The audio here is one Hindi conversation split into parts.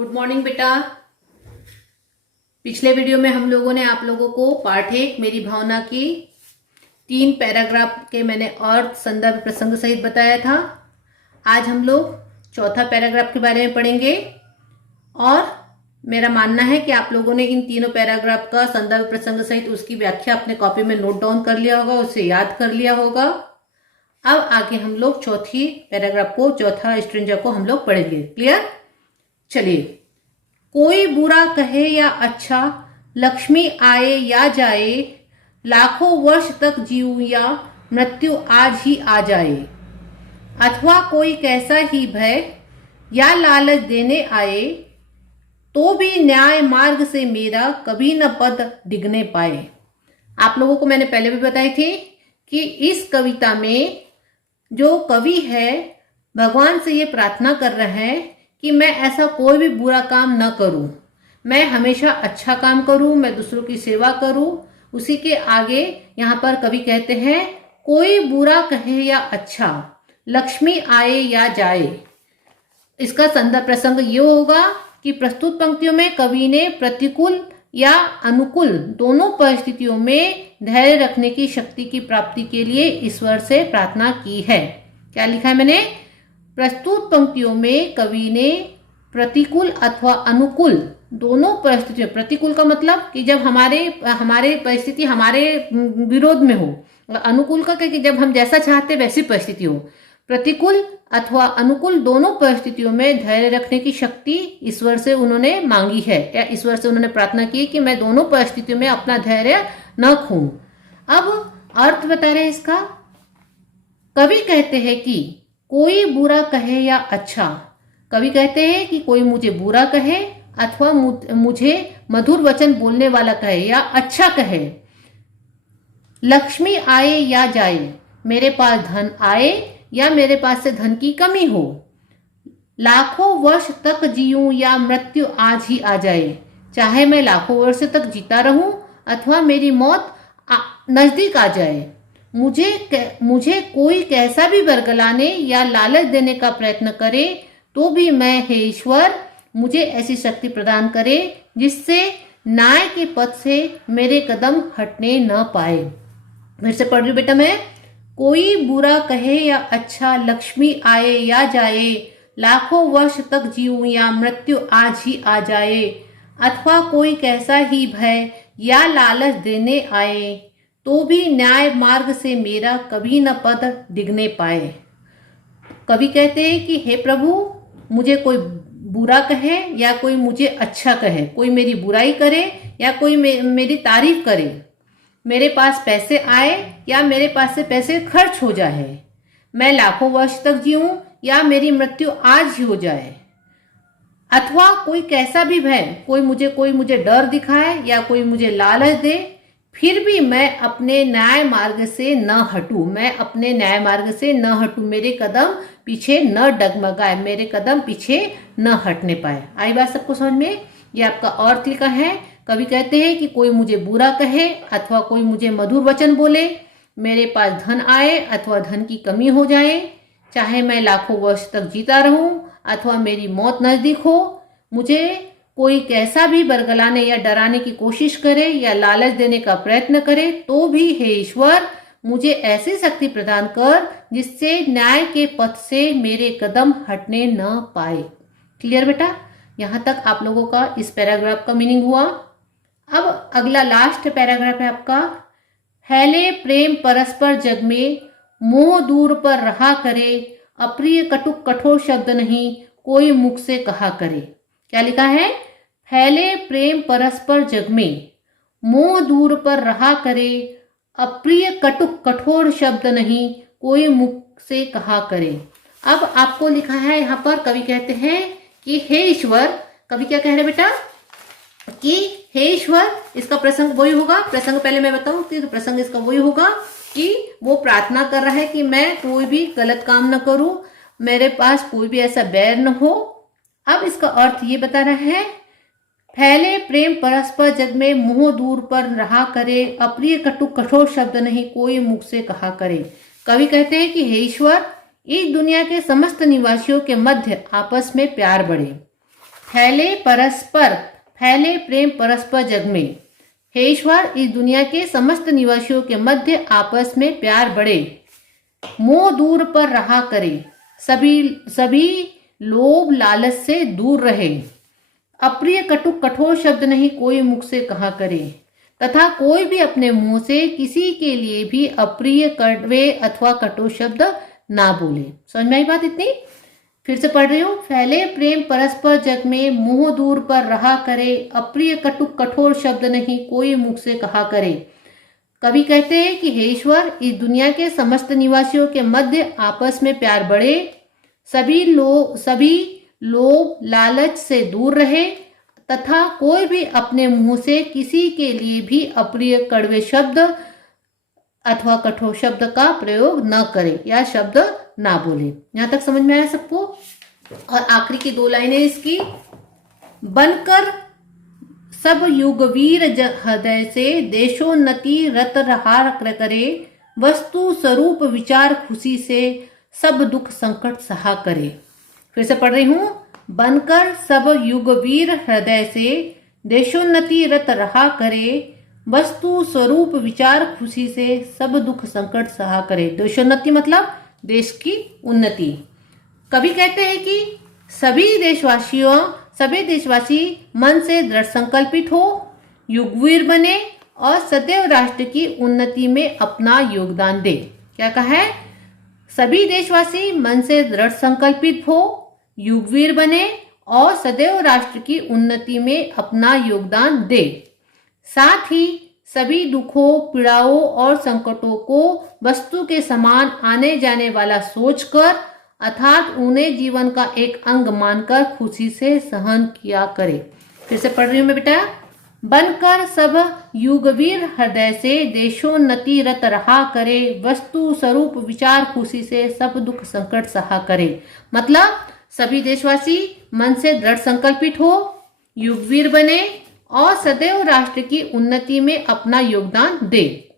गुड मॉर्निंग बेटा। पिछले वीडियो में हम लोगों ने आप लोगों को पार्ट 1 मेरी भावना की 3 पैराग्राफ के मैंने अर्थ संदर्भ प्रसंग सहित बताया था। आज हम लोग चौथा पैराग्राफ के बारे में पढ़ेंगे और मेरा मानना है कि आप लोगों ने इन तीनों पैराग्राफ का संदर्भ प्रसंग सहित उसकी व्याख्या अपने कॉपी में नोट डाउन कर लिया होगा, उसे याद कर लिया होगा। अब आगे हम लोग चौथी पैराग्राफ को, चौथा स्ट्रेंजा को हम लोग पढ़ेंगे। क्लियर? चलिए। कोई बुरा कहे या अच्छा, लक्ष्मी आए या जाए, लाखों वर्ष तक जीऊं या मृत्यु आज ही आ जाए, अथवा कोई कैसा ही भय या लालच देने आए, तो भी न्याय मार्ग से मेरा कभी न पद डिगने पाए। आप लोगों को मैंने पहले भी बताई थी कि इस कविता में जो कवि है भगवान से ये प्रार्थना कर रहे हैं कि मैं ऐसा कोई भी बुरा काम न करूं, मैं हमेशा अच्छा काम करूं, मैं दूसरों की सेवा करूं। उसी के आगे यहाँ पर कवि कहते हैं कोई बुरा कहे या अच्छा, लक्ष्मी आए या जाए। इसका संदर्भ प्रसंग ये होगा कि प्रस्तुत पंक्तियों में कवि ने प्रतिकूल या अनुकूल दोनों परिस्थितियों में धैर्य रखने की शक्ति की प्राप्ति के लिए ईश्वर से प्रार्थना की है। क्या लिखा है मैंने? प्रस्तुत पंक्तियों में कवि ने प्रतिकूल अथवा अनुकूल दोनों परिस्थितियों, प्रतिकूल का मतलब कि जब हमारे परिस्थिति हमारे विरोध में हो, अनुकूल का कि जब हम जैसा चाहते वैसी परिस्थिति हो। प्रतिकूल अथवा अनुकूल दोनों परिस्थितियों में धैर्य रखने की शक्ति ईश्वर से उन्होंने मांगी है, या ईश्वर से उन्होंने प्रार्थना की कि मैं दोनों परिस्थितियों में अपना धैर्य न खोऊं। अब अर्थ बता रहे इसका। कवि कहते हैं कि कोई बुरा कहे या अच्छा, कवि कहते हैं कि कोई मुझे बुरा कहे अथवा मुझे मधुर वचन बोलने वाला कहे या अच्छा कहे, लक्ष्मी आए या जाए, मेरे पास धन आए या मेरे पास से धन की कमी हो, लाखों वर्ष तक जीऊं या मृत्यु आज ही आ जाए, चाहे मैं लाखों वर्ष तक जीता रहूं अथवा मेरी मौत नजदीक आ जाए, मुझे कोई कैसा भी बरगलाने या लालच देने का प्रयत्न करे, तो भी मैं, हे ईश्वर, मुझे ऐसी शक्ति प्रदान करे जिससे न्याय के पथ से मेरे कदम हटने न पाए। फिर से पढ़ रही बेटा मैं। कोई बुरा कहे या अच्छा, लक्ष्मी आए या जाए, लाखों वर्ष तक जीऊं या मृत्यु आज ही आ जाए, अथवा कोई कैसा ही भय या लालच देने आए, तो भी न्याय मार्ग से मेरा कभी न पद डिगने पाए। कवि कहते हैं कि हे प्रभु, मुझे कोई बुरा कहे या कोई मुझे अच्छा कहे, कोई मेरी बुराई करे या कोई मेरी तारीफ करे, मेरे पास पैसे आए या मेरे पास से पैसे खर्च हो जाए, मैं लाखों वर्ष तक जीऊं या मेरी मृत्यु आज ही हो जाए, अथवा कोई कैसा भी भय, कोई मुझे डर दिखाए या कोई मुझे लालच दे, फिर भी मैं अपने न्याय मार्ग से न हटूं, मैं अपने न्याय मार्ग से न हटूं, मेरे कदम पीछे न डगमगाए, मेरे कदम पीछे न हटने पाए। आई बात सबको समझ में? ये आपका अर्थ लिखा है। कवि कहते हैं कि कोई मुझे बुरा कहे अथवा कोई मुझे मधुर वचन बोले, मेरे पास धन आए अथवा धन की कमी हो जाए, चाहे मैं लाखों वर्ष तक जीता रहूं अथवा मेरी मौत नजदीक हो, मुझे कोई कैसा भी बरगलाने या डराने की कोशिश करे या लालच देने का प्रयत्न करे, तो भी हे ईश्वर, मुझे ऐसी शक्ति प्रदान कर जिससे न्याय के पथ से मेरे कदम हटने न पाए। क्लियर बेटा? यहाँ तक आप लोगों का इस पैराग्राफ का मीनिंग हुआ। अब अगला लास्ट पैराग्राफ है आपका। फैले प्रेम परस्पर जग में, मोह दूर पर रहा करे, अप्रिय कटुक कठोर शब्द नहीं कोई मुख से कहा करे। क्या लिखा है? फैले प्रेम परस्पर जग में, मोह दूर पर रहा करे, अप्रिय कटुक कठोर शब्द नहीं कोई मुख से कहा करे। अब आपको लिखा है यहाँ पर, कवि कहते हैं कि हे ईश्वर, कवि क्या कह रहे बेटा कि हे ईश्वर, इसका प्रसंग वही होगा, प्रसंग पहले मैं बताऊं कि प्रसंग इसका वही होगा कि वो प्रार्थना कर रहा है कि मैं कोई भी गलत काम न करूं, मेरे पास कोई भी ऐसा बैर न हो। अब इसका अर्थ ये बता रहा है, फैले प्रेम परस्पर जग में, मोह दूर पर रहा करे, अप्रिय कटुक कठोर शब्द नहीं कोई मुख से कहा करे। कवि कहते हैं कि हे ईश्वर, इस दुनिया के समस्त निवासियों के मध्य आपस में प्यार बढ़े। फैले प्रेम परस्पर जग में। हे ईश्वर, इस दुनिया के समस्त निवासियों के मध्य आपस में प्यार बढ़े, मोह दूर पर रहा करे, सभी लोभ लालच से दूर रहे, अप्रिय कटु कठोर शब्द नहीं कोई मुख से कहा करे, तथा कोई भी अपने मुंह से किसी के लिए भी अप्रिय कड़वे अथवा कठोर शब्द ना बोले। समझ में आई बात इतनी? फिर से पढ़ रही हूँ। फैले प्रेम परस्पर जग में, मुंह दूर पर रहा करे, अप्रिय कटु कठोर शब्द नहीं कोई मुख से कहा करे। कवि कहते हैं कि हे ईश्वर, इस दुनिया के समस्त निवासियों के मध्य आपस में प्यार बढ़े, सभी लोभ लालच से दूर रहे, तथा कोई भी अपने मुंह से किसी के लिए भी अप्रिय कड़वे शब्द अथवा कठोर शब्द का प्रयोग न करे या शब्द ना बोले। यहां तक समझ में आया सबको? और आखिरी की 2 लाइनें इसकी। बनकर सब युगवीर हृदय से, देशोन्नति रत रहा करे, वस्तु स्वरूप विचार खुशी से, सब दुख संकट सहा करे। फिर से पढ़ रही हूं। बनकर सब युगवीर हृदय से, देशोन्नति रत रहा करे, वस्तु स्वरूप विचार खुशी से, सब दुख संकट सहा करे। देशोन्नति मतलब देश की उन्नति। कवि कहते हैं कि सभी देशवासी मन से दृढ़ संकल्पित हो, युगवीर बने और सदैव राष्ट्र की उन्नति में अपना योगदान दे। क्या कहा है? सभी देशवासी मन से दृढ़ संकल्पित हो, युगवीर बने और सदैव राष्ट्र की उन्नति में अपना योगदान दे। साथ ही सभी दुखों, पीड़ाओं और संकटों को वस्तु के समान आने जाने वाला सोचकर, अर्थात उन्हें जीवन का एक अंग मानकर खुशी से सहन किया करे। फिर से पढ़ रही हूं मैं बेटा। बनकर सब युगवीर हृदय से, देशोन्नति रत रहा करे, वस्तु स्वरूप विचार खुशी से, सब दुख संकट सहा करे। मतलब सभी देशवासी मन से दृढ़ संकल्पित हो, युगवीर बने और सदैव राष्ट्र की उन्नति में अपना योगदान दे।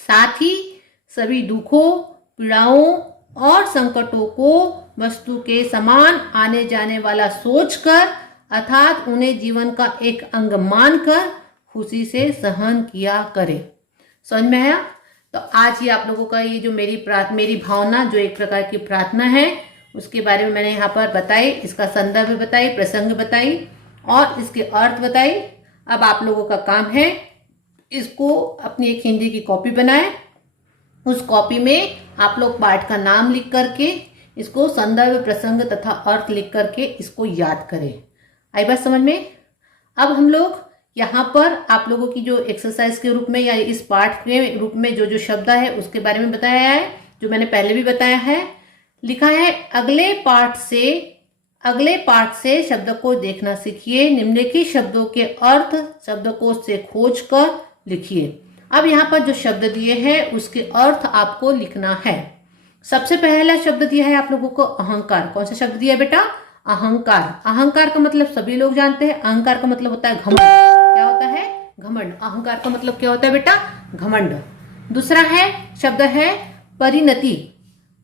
साथ ही सभी दुखों, पीड़ाओं और संकटों को वस्तु के समान आने जाने वाला सोचकर, अर्थात उन्हें जीवन का एक अंग मानकर खुशी से सहन किया करे। समझ में आया? तो आज ही आप लोगों का ये जो मेरी भावना, जो एक प्रकार की प्रार्थना है, उसके बारे में मैंने यहाँ पर बताई, इसका संदर्भ बताई, प्रसंग बताई और इसके अर्थ बताई। अब आप लोगों का काम है इसको अपनी एक हिंदी की कॉपी बनाएं। उस कॉपी में आप लोग पाठ का नाम लिख करके, इसको संदर्भ, प्रसंग तथा अर्थ लिख करके इसको याद करें। आई बात समझ में? अब हम लोग यहाँ पर आप लोगों की जो एक्सरसाइज के रूप में या इस पाठ के रूप में जो शब्द है उसके बारे में बताया है, जो मैंने पहले भी बताया है। लिखा है अगले पाठ से शब्द को देखना सीखिए, निम्नलिखित शब्दों के अर्थ शब्दकोश से खोज कर लिखिए। अब यहाँ पर जो शब्द दिए हैं उसके अर्थ आपको लिखना है। सबसे पहला शब्द दिया है आप लोगों को अहंकार। कौन सा शब्द दिया है बेटा? अहंकार। अहंकार का मतलब सभी लोग जानते हैं। अहंकार का मतलब होता है घमंड। क्या होता है? घमंड। अहंकार का मतलब क्या होता है बेटा? घमंड। दूसरा शब्द है परिणति।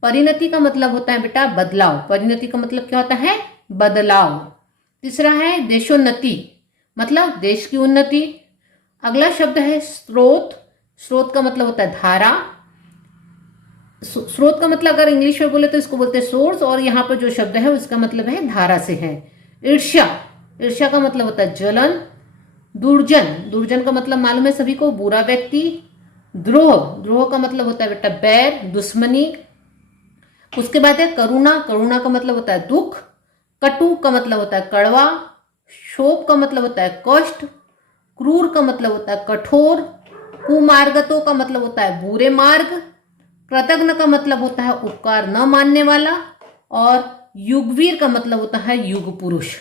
परिणति का मतलब होता है बेटा बदलाव। परिणति का मतलब क्या होता है? बदलाव। तीसरा है देशोन्नति, मतलब देश की उन्नति। अगला शब्द है स्रोत। स्रोत का मतलब होता है धारा। स्रोत का मतलब अगर इंग्लिश में बोले तो इसको बोलते हैं सोर्स, और यहाँ पर जो शब्द है उसका मतलब है धारा से है। ईर्ष्या। ईर्ष्या का मतलब होता है जलन। दुर्जन। दुर्जन का मतलब मालूम है सभी को, बुरा व्यक्ति। द्रोह। द्रोह का मतलब होता है बेटा बैर, दुश्मनी। उसके बाद है करुणा। करुणा का मतलब होता है दुख। कटु का मतलब होता है कड़वा। शोक का मतलब होता है कष्ट। क्रूर का मतलब होता है कठोर। कुमार्गतो का मतलब होता है बुरे मार्ग। कृतघ्न का मतलब होता है उपकार न मानने वाला। और युगवीर का मतलब होता है युग पुरुष।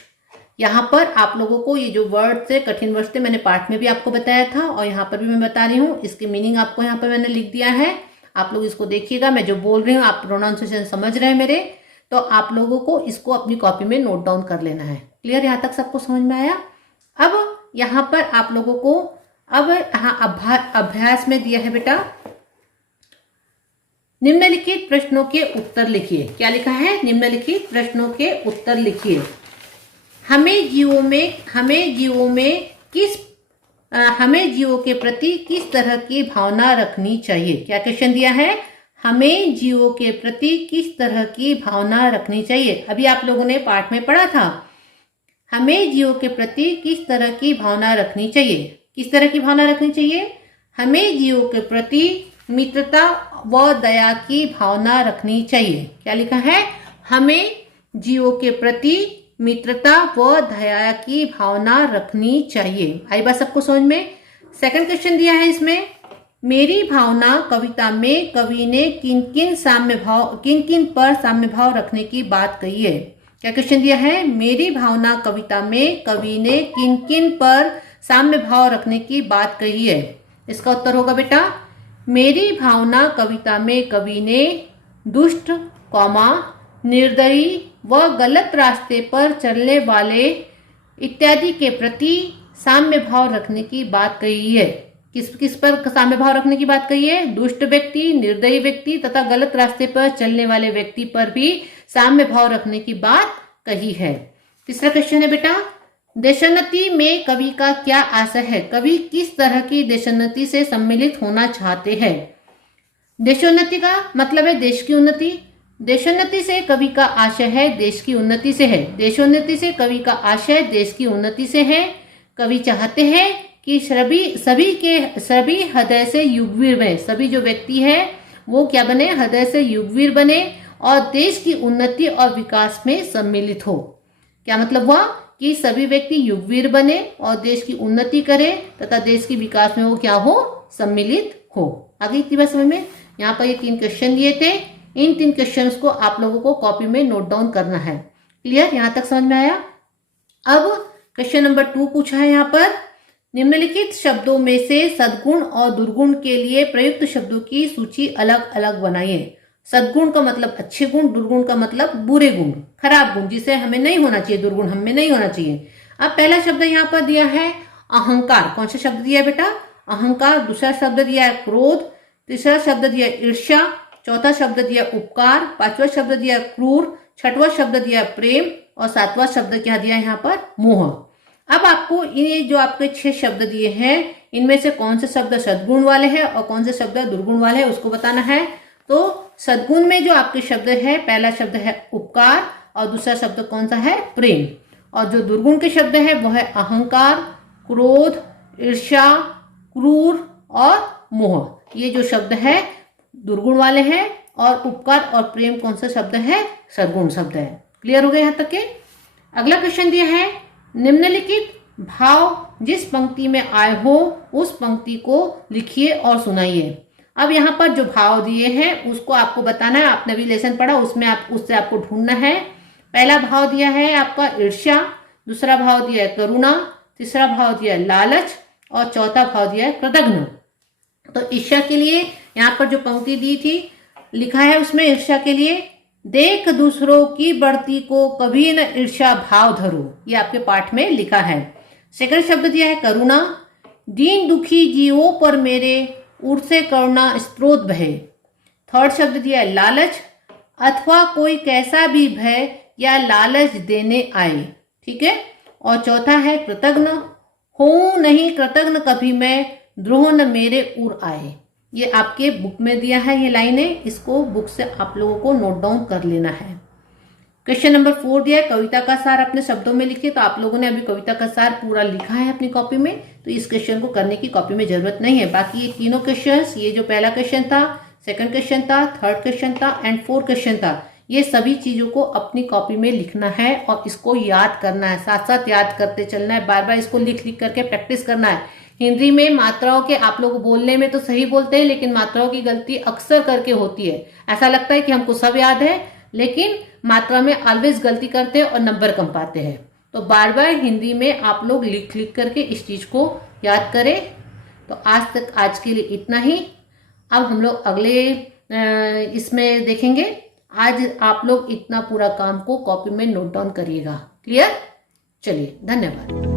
यहाँ पर आप लोगों को ये जो वर्ड थे, कठिन वर्ड थे, मैंने पाठ में भी आपको बताया था और यहाँ पर भी मैं बता रही हूँ। इसकी मीनिंग आपको यहाँ पर मैंने लिख दिया है। आप लोग इसको देखिएगा। मैं जो बोल रही हूँ आप प्रोनाउंसिएशन समझ रहे हैं मेरे, तो आप लोगों को इसको अपनी कॉपी में नोट डाउन कर लेना है। क्लियर? यहाँ तक सबको समझ में आया? अब यहाँ पर आप लोगों को अब यहाँ अभ्यास में दिया है बेटा, निम्नलिखित प्रश्नों के उत्तर लिखिए। क्या लिखा है? निम्नलिखित प्रश्नों के उत्तर लिखिए। हमें जीवों के प्रति किस तरह की भावना रखनी चाहिए। क्या क्वेश्चन दिया है, हमें जीवों के प्रति किस तरह की भावना रखनी चाहिए। अभी आप लोगों ने पाठ में पढ़ा था, हमें जीवों के प्रति किस तरह की भावना रखनी चाहिए। किस तरह की भावना रखनी चाहिए, हमें जीवों के प्रति मित्रता व दया की भावना रखनी चाहिए। क्या लिखा है, हमें जीवों के प्रति मित्रता व दया की भावना रखनी चाहिए। आई बात सबको समझ में। सेकंड क्वेश्चन दिया है इसमें, मेरी भावना कविता में कवि ने किन किन पर साम्य भाव रखने की बात कही है। क्या क्वेश्चन दिया है, मेरी भावना कविता में कवि ने किन किन पर साम्य भाव रखने की बात कही है। इसका उत्तर होगा बेटा, मेरी भावना कविता में कवि ने दुष्ट, निर्दयी व गलत रास्ते पर चलने वाले इत्यादि के प्रति साम्य भाव रखने की बात कही है। किस पर साम्य भाव रखने की बात कही है, दुष्ट व्यक्ति, निर्दयी व्यक्ति तथा गलत रास्ते पर चलने वाले व्यक्ति पर भी साम्य भाव रखने की बात कही है। तीसरा क्वेश्चन है बेटा, देशोन्नति में कवि का क्या आशय है। कवि किस तरह की देशोन्नति से सम्मिलित होना चाहते हैं। देशोन्नति का मतलब है देश की उन्नति। देशोन्नति से कवि का आशय है देश की उन्नति से है। देशोन्नति से कवि का आशय देश की उन्नति से है। कवि चाहते हैं कि सभी हृदय से युगवीर बने। सभी जो व्यक्ति है वो क्या बने, हृदय से युगवीर बने और देश की उन्नति और विकास में सम्मिलित हो। क्या मतलब हुआ कि सभी व्यक्ति युगवीर बने और देश की उन्नति करे तथा देश के विकास में वो क्या हो, सम्मिलित हो। आगे इतनी बात समझ में। यहाँ पर ये 3 क्वेश्चन दिए थे, इन 3 क्वेश्चंस को आप लोगों को कॉपी में नोट डाउन करना है। क्लियर, यहाँ तक समझ में आया। अब क्वेश्चन नंबर 2 पूछा है यहाँ पर, निम्नलिखित शब्दों में से सद्गुण और दुर्गुण के लिए प्रयुक्त शब्दों की सूची अलग अलग बनाइए। सद्गुण का मतलब अच्छे गुण, दुर्गुण का मतलब बुरे गुण, खराब गुण जिसे हमें नहीं होना चाहिए, दुर्गुण हमें नहीं होना चाहिए। अब पहला शब्द यहाँ पर दिया है अहंकार। कौन सा शब्द दिया है बेटा, अहंकार। दूसरा शब्द दिया है क्रोध। तीसरा शब्द दिया ईर्ष्या। चौथा शब्द दिया उपकार। पांचवा शब्द दिया क्रूर। छठवां शब्द दिया प्रेम और सातवां शब्द क्या दिया यहाँ पर, मोह। अब आपको ये जो आपके 6 शब्द दिए हैं इनमें से कौन से शब्द सद्गुण वाले हैं और कौन से शब्द दुर्गुण वाले हैं उसको बताना है। तो सद्गुण में जो आपके शब्द है, पहला शब्द है उपकार और दूसरा शब्द कौन सा है, प्रेम। और जो दुर्गुण के शब्द है वो है अहंकार, क्रोध, ईर्ष्या, क्रूर और मोह। ये जो शब्द है दुर्गुण वाले हैं और उपकार और प्रेम कौन सा शब्द है, सद्गुण शब्द है। क्लियर हो गया यहाँ तक के। अगला क्वेश्चन दिया है, निम्नलिखित भाव जिस पंक्ति में आए हो उस पंक्ति को लिखिए और सुनाइए। अब यहाँ पर जो भाव दिए हैं उसको आपको बताना है। आपने भी लेसन पढ़ा, उससे आपको ढूंढना है। पहला भाव दिया है आपका ईर्ष्या, दूसरा भाव दिया है करुणा, तीसरा भाव दिया है लालच और चौथा भाव दिया है कृतघ्न। तो ईर्ष्या के लिए यहाँ पर जो पंक्ति दी थी लिखा है उसमें ईर्ष्या के लिए, देख दूसरों की बढ़ती को कभी न ईर्ष्या भाव धरो। ये आपके पाठ में लिखा है। सेकंड शब्द दिया है करुणा, दीन दुखी जीवों पर मेरे उड़से करुणा स्रोत बहे। थर्ड शब्द दिया है लालच, अथवा कोई कैसा भी भय या लालच देने आए। ठीक है। और चौथा है कृतघ्न, हो नहीं कृतघ्न कभी मैं, द्रोह न मेरे उर आए। ये आपके बुक में दिया है ये लाइनें, इसको बुक से आप लोगों को नोट डाउन कर लेना है। क्वेश्चन नंबर 4 दिया है, कविता का सार अपने शब्दों में लिखिए। तो आप लोगों ने अभी कविता का सार पूरा लिखा है अपनी कॉपी में, तो इस क्वेश्चन को करने की कॉपी में जरूरत नहीं है। बाकी ये तीनों क्वेश्चंस, ये जो पहला क्वेश्चन था, सेकंड क्वेश्चन था, थर्ड क्वेश्चन था एंड 4th क्वेश्चन था, ये सभी चीजों को अपनी कॉपी में लिखना है और इसको याद करना है, साथ साथ याद करते चलना है, बार बार इसको लिख लिख करके प्रैक्टिस करना है। हिंदी में मात्राओं के आप लोग बोलने में तो सही बोलते हैं लेकिन मात्राओं की गलती अक्सर करके होती है। ऐसा लगता है कि हमको सब याद है लेकिन मात्रा में ऑलवेज गलती करते हैं और नंबर कम पाते हैं। तो बार बार हिंदी में आप लोग लिख लिख करके इस चीज को याद करें। तो आज के लिए इतना ही। अब हम लोग अगले इसमें देखेंगे। आज आप लोग इतना पूरा काम को कॉपी में नोट डाउन करिएगा। क्लियर? चलिए, धन्यवाद।